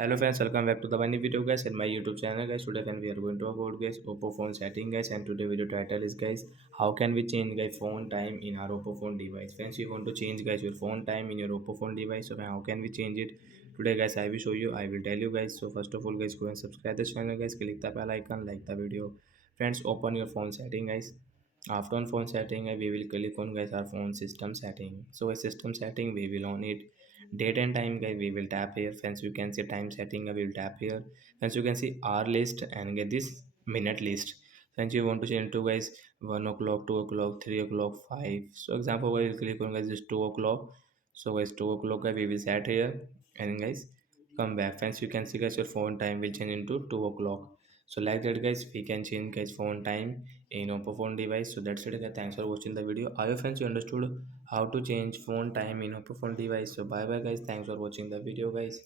Hello friends, welcome back to the funny video guys and my YouTube channel guys. Today friend, we are going to talk about guys Oppo phone setting guys, and today video title is guys how can we change guys phone time in our Oppo phone device. Friends, you want to change guys your phone time in your Oppo phone device, so how can we change it? Today guys I will show you, I will tell you guys. So first of all guys, go and subscribe this channel guys, click the bell icon, like the video. Friends, open your phone setting guys. After on phone setting we will click on guys our phone system setting. So a system setting we will on it date and time guys, we will tap here. Friends, you can see time setting, I will tap here. Friends, you can see hour list and get this minute list. Friends, you want to change to guys 1 o'clock, 2 o'clock, 3 o'clock, 5. So example we will click on guys this 2 o'clock. So guys 2 o'clock guys, we will set here and guys come back. Friends, you can see guys your phone time will change into 2 o'clock. So like that guys, we can change guys phone time in Oppo phone device. So that's it guys, thanks for watching the video. I hope friends you understood how to change phone time in Oppo phone device. So bye bye guys, thanks for watching the video guys.